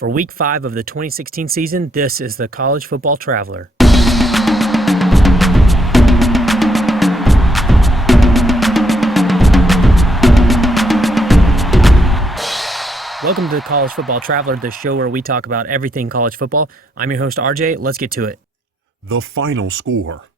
For Week 5 of the 2016 season, this is the College Football Traveler. Welcome to the College Football Traveler, the show where we talk about everything college football. I'm your host, RJ. Let's get to it. The final score.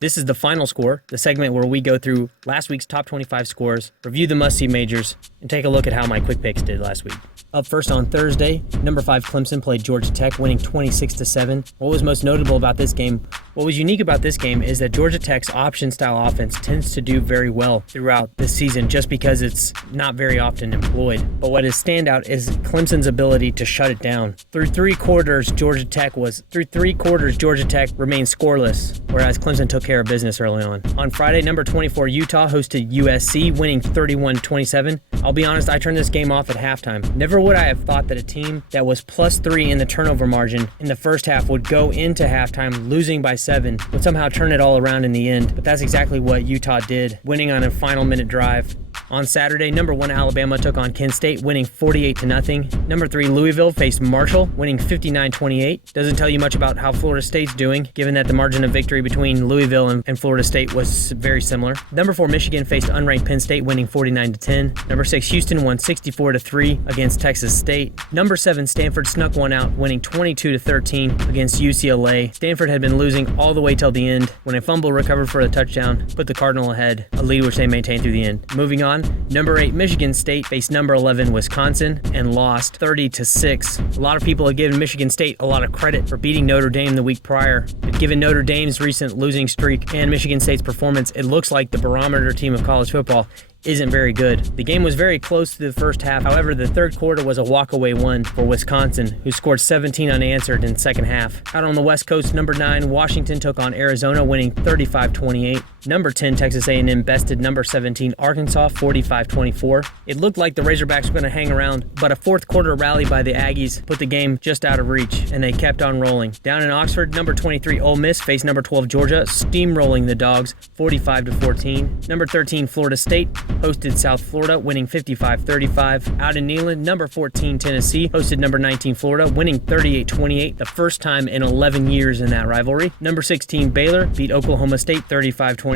This is the final score, the segment where we go through last week's top 25 scores, review the must-see majors, and take a look at how my quick picks did last week. Up first on Thursday, number 5 Clemson played Georgia Tech, winning 26-7. What was most notable about this game? What was unique about this game is that Georgia Tech's option-style offense tends to do very well throughout this season just because it's not very often employed. But what is standout is Clemson's ability to shut it down. Through three quarters, Georgia Tech remained scoreless, whereas Clemson took care of business early on. On Friday, number 24 Utah hosted USC, winning 31-27. I'll be honest, I turned this game off at halftime. Never would I have thought that a team that was +3 in the turnover margin in the first half would go into halftime losing by 7, would somehow turn it all around in the end. But that's exactly what Utah did, winning on a final minute drive. On Saturday, number 1 Alabama took on Kent State, winning 48-0. Number 3 Louisville faced Marshall, winning 59-28. Doesn't tell you much about how Florida State's doing, given that the margin of victory between Louisville and Florida State was very similar. Number 4 Michigan faced unranked Penn State, winning 49-10. Number 6 Houston won 64-3 against Texas State. Number 7 Stanford snuck one out, winning 22-13 against UCLA. Stanford had been losing all the way till the end when a fumble recovered for a touchdown put the Cardinal ahead, a lead which they maintained through the end. Moving on, number 8 Michigan State faced number 11 Wisconsin and lost 30-6. A lot of people have given Michigan State a lot of credit for beating Notre Dame the week prior, but given Notre Dame's recent losing streak and Michigan State's performance, it looks like the barometer team of college football isn't very good. The game was very close to the first half. However, the third quarter was a walkaway one for Wisconsin, who scored 17 unanswered in the second half. Out on the West Coast, number 9 Washington took on Arizona, winning 35-28. Number 10 Texas A&M bested number 17 Arkansas, 45-24. It looked like the Razorbacks were going to hang around, but a fourth quarter rally by the Aggies put the game just out of reach, and they kept on rolling. Down in Oxford, number 23 Ole Miss faced number 12 Georgia, steamrolling the Dogs, 45-14. Number 13 Florida State hosted South Florida, winning 55-35. Out in Neyland, number 14 Tennessee hosted number 19 Florida, winning 38-28, the first time in 11 years in that rivalry. Number 16 Baylor beat Oklahoma State 35-24.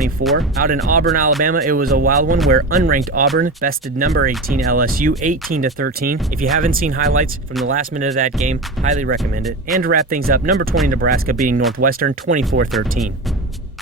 Out in Auburn, Alabama, it was a wild one where unranked Auburn bested number 18 LSU 18-13. If you haven't seen highlights from the last minute of that game, highly recommend it. And to wrap things up, number 20 Nebraska beating Northwestern 24-13.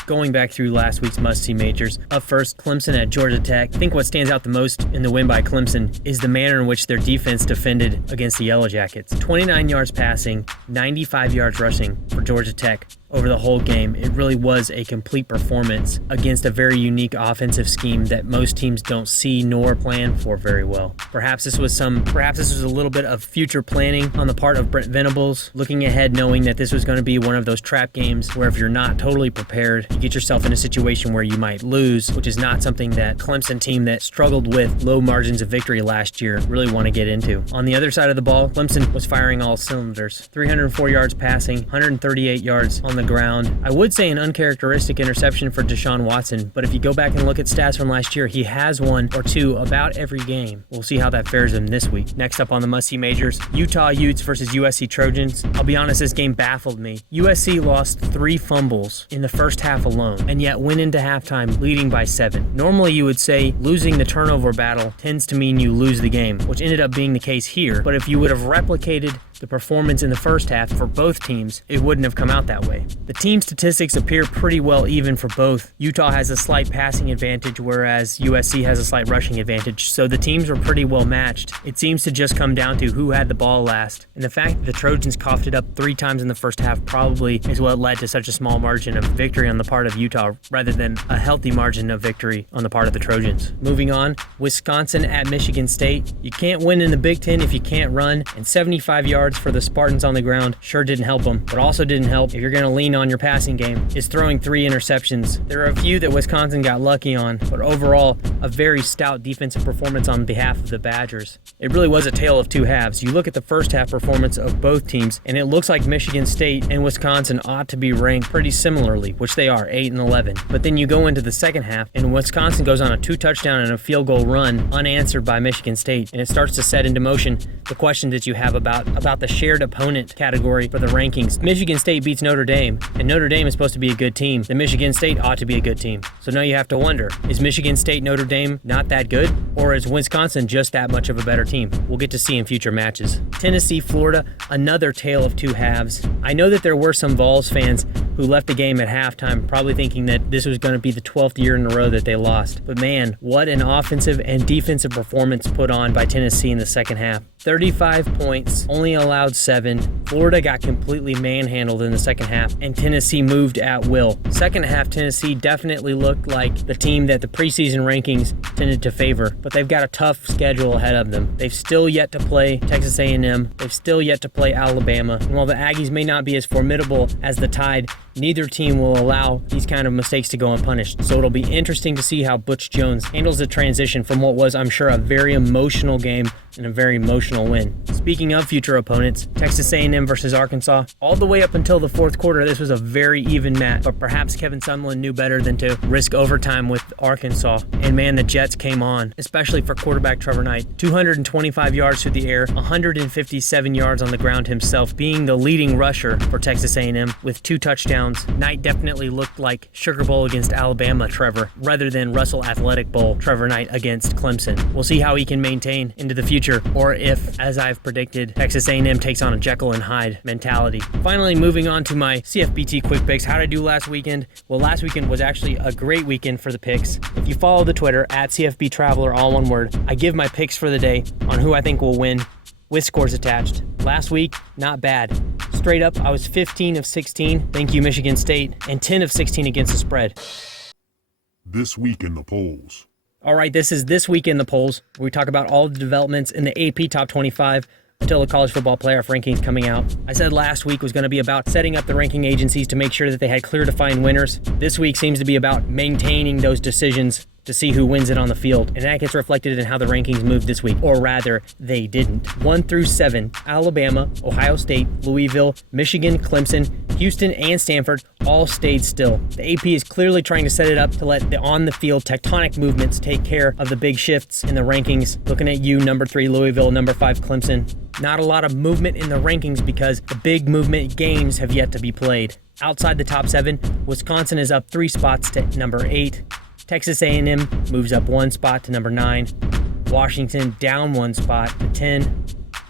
Going back through last week's must-see majors, up first, Clemson at Georgia Tech. I think what stands out the most in the win by Clemson is the manner in which their defense defended against the Yellow Jackets. 29 yards passing, 95 yards rushing for Georgia Tech over the whole game. It really was a complete performance against a very unique offensive scheme that most teams don't see nor plan for very well. Perhaps this was a little bit of future planning on the part of Brent Venables, looking ahead knowing that this was going to be one of those trap games where if you're not totally prepared, you get yourself in a situation where you might lose, which is not something that Clemson team that struggled with low margins of victory last year really want to get into. On the other side of the ball, Clemson was firing all cylinders. 304 yards passing, 138 yards on the ground. I would say an uncharacteristic interception for Deshaun Watson, but if you go back and look at stats from last year, he has one or two about every game. We'll see how that fares him this week. Next up on the must-see majors, Utah Utes versus USC Trojans. I'll be honest, this game baffled me. USC lost 3 fumbles in the first half alone, and yet went into halftime leading by 7. Normally you would say losing the turnover battle tends to mean you lose the game, which ended up being the case here, but if you would have replicated the performance in the first half for both teams, it wouldn't have come out that way. The team statistics appear pretty well even for both. Utah has a slight passing advantage, whereas USC has a slight rushing advantage, so the teams were pretty well matched. It seems to just come down to who had the ball last, and the fact that the Trojans coughed it up 3 times in the first half probably is what led to such a small margin of victory on the part of Utah, rather than a healthy margin of victory on the part of the Trojans. Moving on, Wisconsin at Michigan State. You can't win in the Big Ten if you can't run, and 75 yards for the Spartans on the ground sure didn't help them, but also didn't help if you're going to lean on your passing game is throwing 3 interceptions. There are a few that Wisconsin got lucky on, but overall a very stout defensive performance on behalf of the Badgers. It really was a tale of two halves. You look at the first half performance of both teams and it looks like Michigan State and Wisconsin ought to be ranked pretty similarly, which they are, 8 and 11. But then you go into the second half and Wisconsin goes on a 2-touchdown and a field goal run unanswered by Michigan State, and it starts to set into motion the question that you have about the shared opponent category for the rankings. Michigan State beats Notre Dame, and Notre Dame is supposed to be a good team. Then Michigan State ought to be a good team. So now you have to wonder, is Michigan State Notre Dame not that good? Or is Wisconsin just that much of a better team? We'll get to see in future matches. Tennessee, Florida, another tale of two halves. I know that there were some Vols fans who left the game at halftime probably thinking that this was going to be the 12th year in a row that they lost. But man, what an offensive and defensive performance put on by Tennessee in the second half. 35 points, only allowed 7. Florida got completely manhandled in the second half, and Tennessee moved at will. Second half, Tennessee definitely looked like the team that the preseason rankings tended to favor, but they've got a tough schedule ahead of them. They've still yet to play Texas A&M. They've still yet to play Alabama. And while the Aggies may not be as formidable as the Tide, neither team will allow these kind of mistakes to go unpunished. So it'll be interesting to see how Butch Jones handles the transition from what was, I'm sure, a very emotional game and a very emotional win. Speaking of future opponents, Texas A&M versus Arkansas. All the way up until the fourth quarter, this was a very even match, but perhaps Kevin Sumlin knew better than to risk overtime with Arkansas. And man, the Jets came on, especially for quarterback Trevor Knight. 225 yards through the air, 157 yards on the ground himself, being the leading rusher for Texas A&M with 2 touchdowns. Knight definitely looked like Sugar Bowl against Alabama Trevor, rather than Russell Athletic Bowl Trevor Knight against Clemson. We'll see how he can maintain into the future, or if, as I've predicted, Texas A&M takes on a Jekyll and Hyde mentality. Finally, moving on to my CFBT quick picks. How did I do last weekend? Well, last weekend was actually a great weekend for the picks. If you follow the Twitter, @CFBTraveler, all one word, I give my picks for the day on who I think will win with scores attached. Last week, not bad. Straight up, I was 15 of 16, thank you Michigan State, and 10 of 16 against the spread. This week in the polls. All right, this is This Week in the Polls, where we talk about all the developments in the AP Top 25 until the college football playoff rankings coming out. I said last week was going to be about setting up the ranking agencies to make sure that they had clear defined winners. This week seems to be about maintaining those decisions to see who wins it on the field, and that gets reflected in how the rankings moved this week, or rather, they didn't. 1 through 7, Alabama, Ohio State, Louisville, Michigan, Clemson, Houston, and Stanford all stayed still. The AP is clearly trying to set it up to let the on-the-field tectonic movements take care of the big shifts in the rankings. Looking at you, number 3, Louisville, number 5, Clemson. Not a lot of movement in the rankings because the big movement games have yet to be played. Outside the top 7, Wisconsin is up 3 spots to number 8. Texas A&M moves up 1 spot to number 9. Washington down 1 spot to 10.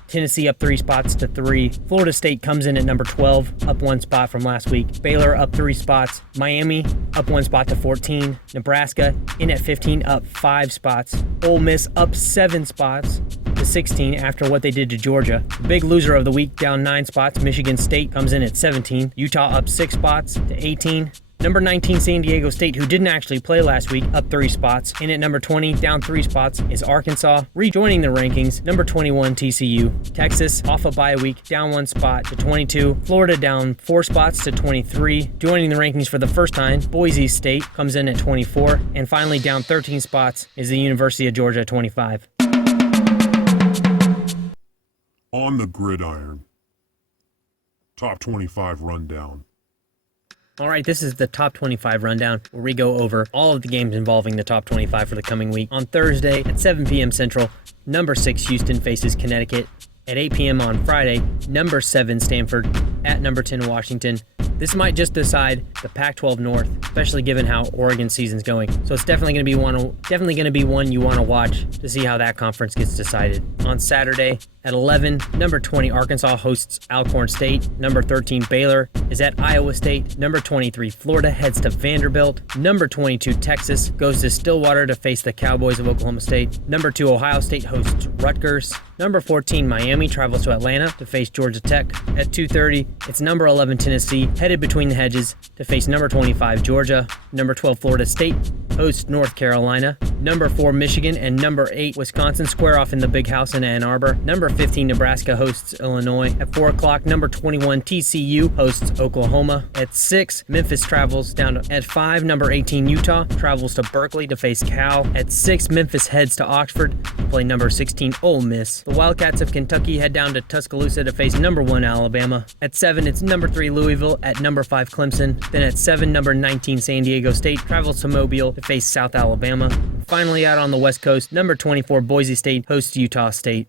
Tennessee up 3 spots to 3. Florida State comes in at number 12, up 1 spot from last week. Baylor up 3 spots. Miami up 1 spot to 14. Nebraska in at 15, up 5 spots. Ole Miss up 7 spots to 16 after what they did to Georgia. The big loser of the week, down 9 spots. Michigan State comes in at 17. Utah up 6 spots to 18. Number 19, San Diego State, who didn't actually play last week, up 3 spots. In at number 20, down 3 spots, is Arkansas, rejoining the rankings. Number 21, TCU. Texas, off a bye week, down 1 spot to 22. Florida down 4 spots to 23. Joining the rankings for the first time, Boise State comes in at 24. And finally, down 13 spots, is the University of Georgia at 25. On the gridiron. Top 25 rundown. All right, this is the top 25 rundown, where we go over all of the games involving the top 25 for the coming week. On Thursday at 7 p.m. Central, number 6 Houston faces Connecticut. At 8 p.m. on Friday, number 7 Stanford at number 10 Washington. This might just decide the Pac-12 North, especially given how Oregon's season's going. So it's definitely going to be one you want to watch to see how that conference gets decided. On Saturday at 11, number 20 Arkansas hosts Alcorn State. Number 13 Baylor is at Iowa State. Number 23 Florida heads to Vanderbilt. Number 22 Texas goes to Stillwater to face the Cowboys of Oklahoma State. Number 2 Ohio State hosts Rutgers. Number 14 Miami travels to Atlanta to face Georgia Tech. At 2:30, it's number 11 Tennessee headed between the hedges to face number 25 Georgia. Number 12 Florida State hosts North Carolina. Number 4 Michigan and number 8 Wisconsin square off in the Big House in Ann Arbor. Number 15 Nebraska hosts Illinois. At 4 o'clock, number 21 TCU hosts Oklahoma. At 6, Memphis travels down to. At 5, number 18 Utah travels to Berkeley to face Cal. At 6, Memphis heads to Oxford to play number 16 Ole Miss. The Wildcats of Kentucky head down to Tuscaloosa to face number 1 Alabama. At 7, it's number 3 Louisville at number 5 Clemson. Then at 7, number 19 San Diego State travels to Mobile to face South Alabama. Finally, out on the West Coast, number 24 Boise State hosts Utah State.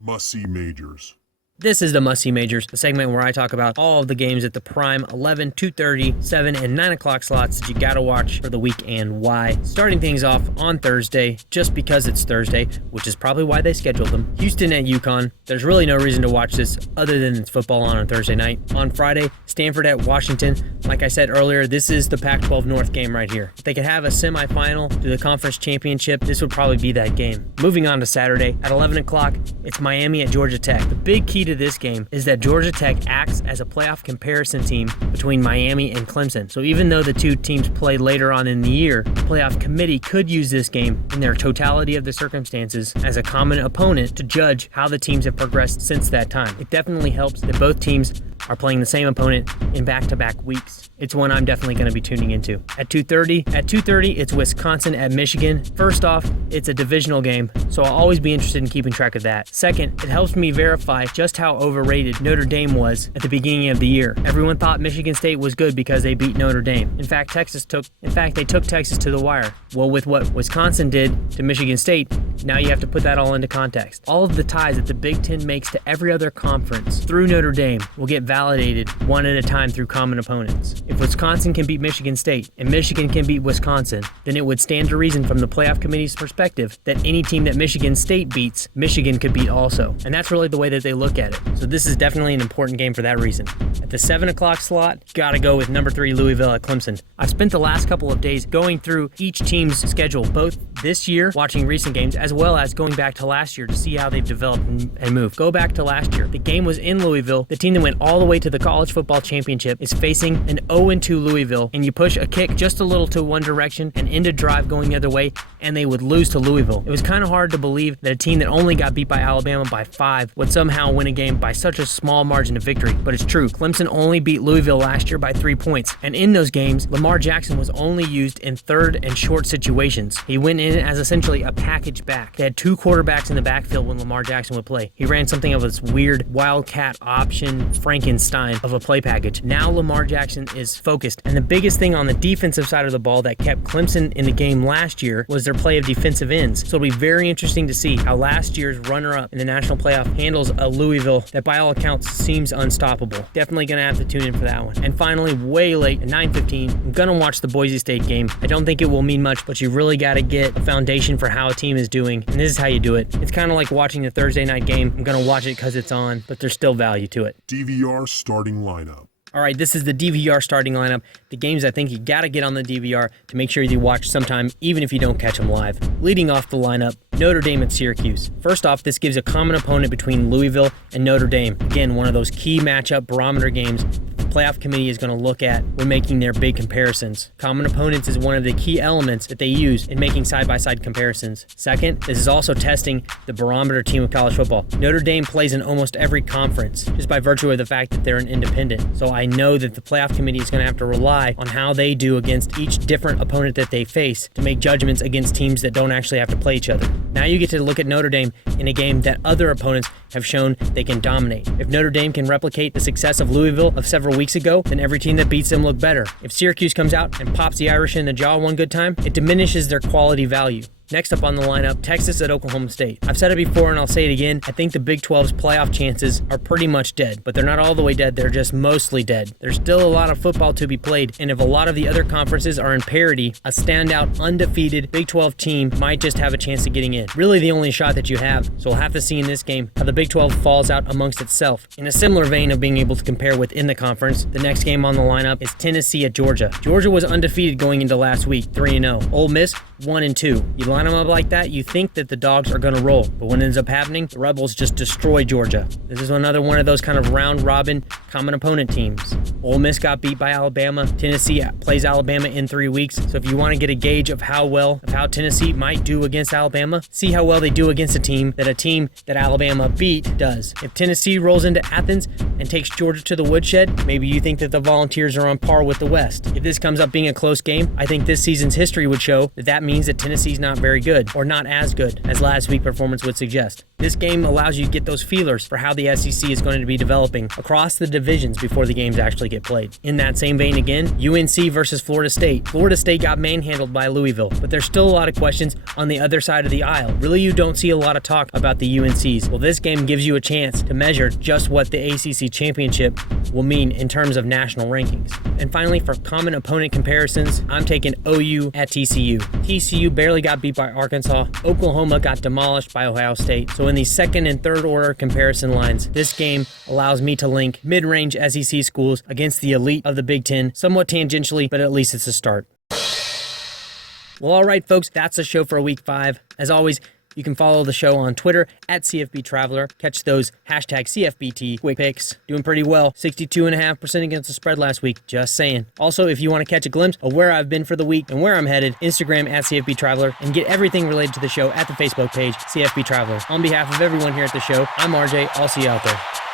Must-see majors. This is the Must See Majors, the segment where I talk about all of the games at the prime 11, 2:30, 7, and 9 o'clock slots that you gotta watch for the week and why. Starting things off on Thursday, just because it's Thursday, which is probably why they scheduled them. Houston at UConn. There's really no reason to watch this other than it's football on Thursday night. On Friday, Stanford at Washington. Like I said earlier, this is the Pac-12 North game right here. If they could have a semifinal to the conference championship, this would probably be that game. Moving on to Saturday, at 11 o'clock, it's Miami at Georgia Tech. The big key to this game is that Georgia Tech acts as a playoff comparison team between Miami and Clemson. So even though the two teams play later on in the year, the playoff committee could use this game in their totality of the circumstances as a common opponent to judge how the teams have progressed since that time. It definitely helps that both teams are playing the same opponent in back-to-back weeks. It's one I'm definitely going to be tuning into. At 2:30, it's Wisconsin at Michigan. First off, it's a divisional game, so I'll always be interested in keeping track of that. Second, it helps me verify just how overrated Notre Dame was at the beginning of the year. Everyone thought Michigan State was good because they beat Notre Dame. In fact, they took Texas to the wire. Well, with what Wisconsin did to Michigan State, now you have to put that all into context. All of the ties that the Big Ten makes to every other conference through Notre Dame will get validated one at a time through common opponents. If Wisconsin can beat Michigan State and Michigan can beat Wisconsin, then it would stand to reason from the playoff committee's perspective that any team that Michigan State beats, Michigan could beat also. And that's really the way that they look at it. So this is definitely an important game for that reason. At the 7 o'clock slot, gotta go with number 3 Louisville at Clemson. I've spent the last couple of days going through each team's schedule, both this year, watching recent games, as well as going back to last year to see how they've developed and moved. Go back to last year. The game was in Louisville. The team that went all the way to the college football championship is facing an 0-2 Louisville, and you push a kick just a little to one direction and end a drive going the other way, and they would lose to Louisville. It was kind of hard to believe that a team that only got beat by Alabama by 5 would somehow win a game by such a small margin of victory, but it's true. Clemson only beat Louisville last year by 3 points, and in those games, Lamar Jackson was only used in third and short situations. He went in as essentially a package back. They had 2 quarterbacks in the backfield when Lamar Jackson would play. He ran something of this weird wildcat option Frankenstein of a play package. Now Lamar Jackson is focused, and the biggest thing on the defensive side of the ball that kept Clemson in the game last year was their play of defensive ends. So it'll be very interesting to see how last year's runner-up in the national playoff handles a Louisville that by all accounts seems unstoppable. Definitely going to have to tune in for that one. And finally, way late at 9:15, I'm going to watch the Boise State game. I don't think it will mean much, but you really got to get a foundation for how a team is doing, and this is how you do it. It's kind of like watching the Thursday night game. I'm going to watch it because it's on, but there's still value to it. DVR starting lineup. All right, this is the DVR starting lineup. The games I think you got to get on the DVR to make sure you watch sometime, even if you don't catch them live. Leading off the lineup, Notre Dame at Syracuse. First off, this gives a common opponent between Louisville and Notre Dame. Again, one of those key matchup barometer games the playoff committee is going to look at when making their big comparisons. Common opponents is one of the key elements that they use in making side-by-side comparisons. Second, this is also testing the barometer team of college football. Notre Dame plays in almost every conference, just by virtue of the fact that they're an independent. So I know that the playoff committee is going to have to rely on how they do against each different opponent that they face to make judgments against teams that don't actually have to play each other. Now you get to look at Notre Dame in a game that other opponents have shown they can dominate. If Notre Dame can replicate the success of Louisville of several weeks ago, then every team that beats them look better. If Syracuse comes out and pops the Irish in the jaw one good time, it diminishes their quality value. Next up on the lineup, Texas at Oklahoma State. I've said it before and I'll say it again. I think the Big 12's playoff chances are pretty much dead, but they're not all the way dead. They're just mostly dead. There's still a lot of football to be played, and if a lot of the other conferences are in parity, a standout, undefeated Big 12 team might just have a chance of getting in. Really the only shot that you have, so we'll have to see in this game how the Big 12 falls out amongst itself. In a similar vein of being able to compare within the conference, the next game on the lineup is Tennessee at Georgia. Georgia was undefeated going into last week, 3-0. Ole Miss, 1-2. You line them up like that, you think that the dogs are going to roll. But what ends up happening, the Rebels just destroy Georgia. This is another one of those kind of round-robin common opponent teams. Ole Miss got beat by Alabama. Tennessee plays Alabama in 3 weeks. So if you want to get a gauge of how Tennessee might do against Alabama, see how well they do against a team that Alabama beat does. If Tennessee rolls into Athens and takes Georgia to the woodshed, maybe you think that the Volunteers are on par with the West. If this comes up being a close game, I think this season's history would show that means that Tennessee's not very good, or not as good as last week's performance would suggest. This game allows you to get those feelers for how the SEC is going to be developing across the divisions before the games actually get played. In that same vein again, UNC versus Florida State. Florida State got manhandled by Louisville, but there's still a lot of questions on the other side of the aisle. Really, you don't see a lot of talk about the UNCs. Well, this game gives you a chance to measure just what the ACC championship will mean in terms of national rankings. And finally, for common opponent comparisons, I'm taking OU at TCU. TCU barely got beat by Arkansas. Oklahoma got demolished by Ohio State. So in the second and third order comparison lines, this game allows me to link mid-range SEC schools against the elite of the Big Ten, somewhat tangentially, but at least it's a start. Well, all right, folks, that's the show for week 5. As always, you can follow the show on Twitter at CFB Traveler. Catch those hashtag CFBT quick picks. Doing pretty well. 62.5% against the spread last week. Just saying. Also, if you want to catch a glimpse of where I've been for the week and where I'm headed, Instagram at CFB Traveler, and get everything related to the show at the Facebook page, CFB Traveler. On behalf of everyone here at the show, I'm RJ. I'll see you out there.